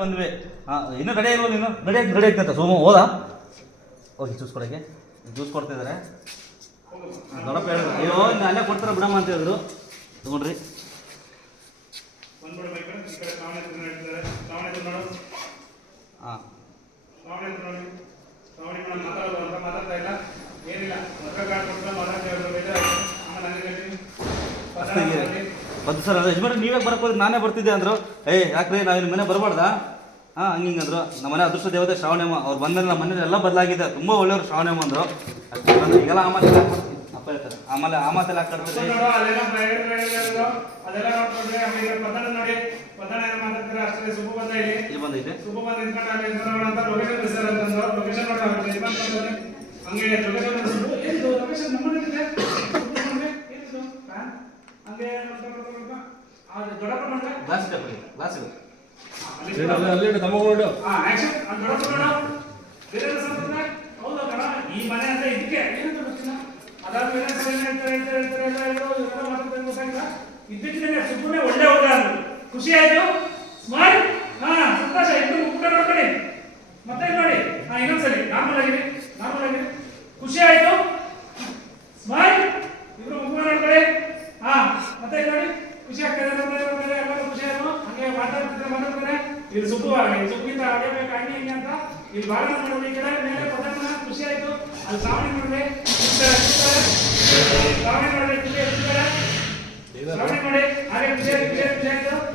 ಬಂದ್ವಿ. ಇನ್ನೂ ರೆಡಿ ಆಗಿಲ್ವ ನೀನು? ರೆಡಿ ಆಗ್ತಂತ ಸೋಮು ಹೋದಾ ಹೋಗಿ ಜ್ಯೂಸ್ ಕೊಡೋಕ್ಕೆ ಜ್ಯೂಸ್ ಕೊಡ್ತಿದ್ದಾರೆ. ದೊಡ್ಡಪ್ಪ ಹೇಳಿದ್ರು ಅಯ್ಯೋ ಇನ್ನು ಅಲ್ಲೇ ಕೊಡ್ತಾರೆ ಬಿಡಮ್ಮ ಅಂತ ಹೇಳಿದ್ರು. ತಗೊಂಡ್ರಿ ಹಾಂ ಬಂದು ಸರ್ ಯಜಮಾನ್ರಿ ನೀವೇ ಬರಕ್ಕೆ ಹೋದ್ರೆ ನಾನೇ ಬರ್ತಿದ್ದೆ ಅಂದರು. ಯಾಕ್ರಿ ನಾವು ಇಲ್ಲಿ ಮನೆ ಬರಬಾರ್ದಾ? ಹಂಗೆ ಅಂದರು. ನಮ್ಮ ಮನೆ ಅದೃಷ್ಟ ದೇವತೆ ಶ್ರಾವಣಮ್ಮ ಅವ್ರು ಬಂದರೆ ನಮ್ಮ ಮನೇಲಿ ಎಲ್ಲ ಬದಲಾಗಿದೆ. ತುಂಬ ಒಳ್ಳೆಯವರು ಶ್ರಾವಣಮ್ಮ ಅಂದರು. ಈಗೆಲ್ಲ ಆ ಮಾತೆಲ್ಲ ಅಪ್ಪ ಹೇಳ್ತಾರೆ. ಆಮೇಲೆ ಆ ಮಾತೆಲ್ಲ ಹಾಕ್ಕೊಡ್ತಾರೆ. ಇಲ್ಲಿ ಬಂದೈತೆ ಈ ಮನೆ ಅಂತ ಇದಕ್ಕೆ ಇದ್ದಕ್ಕಿದ್ದಂಗೆ ಸುಮ್ಮನೆ ಒಳ್ಳೆ ಒಳ್ಳೆ ಅಂದ್ರು. ಖುಷಿ ಆಯ್ತು. ಸ್ಮೈಲ್. ಸಂತೋಷ. ಇನ್ನು ಮುಖ ನೋಡ್ಕೊಳ್ಳಿ. ಮತ್ತೆ ನೋಡಿ. ಇನ್ನೊಂದ್ಸರಿ ನಾರ್ಮಲ್ ಆಗಿದೆ. ಖುಷಿ ಆಯ್ತು. ಸ್ಮೈಲ್. ಇಬ್ರು ಮುಖ ನೋಡ್ಕೊಳ್ಳಿ. ಮತ್ತೆ ನೋಡಿ. ಖುಷಿ ಆಗ್ತದೆ. ಎಲ್ಲರೂ ಖುಷಿ ಆಯ್ತು. ಹಂಗೆ ಮಾತಾಡ್ತಾರೆ. ಇದು ಸುಖಕ್ಕಿಂತ ಆಗಬೇಕು ಹಂಗೆ ಹಿಂಗೆ ಅಂತ ಇಲ್ಲಿ ಬಾಳ ನೋಡಿ. ಈ ಕಡೆ ಮೇಲೆ ಪದಾರ್ಥ ಖುಷಿ ಆಯ್ತು. ಅಲ್ಲಿ ಶ್ರಾವಣಿ ನೋಡ್ರಿ. ಶ್ರಾವಣಿ ನೋಡ್ರಿ. ಶ್ರಾವಣಿ ನೋಡಿ ಹಾಗೆ ಖುಷಿ ಆಯ್ತು.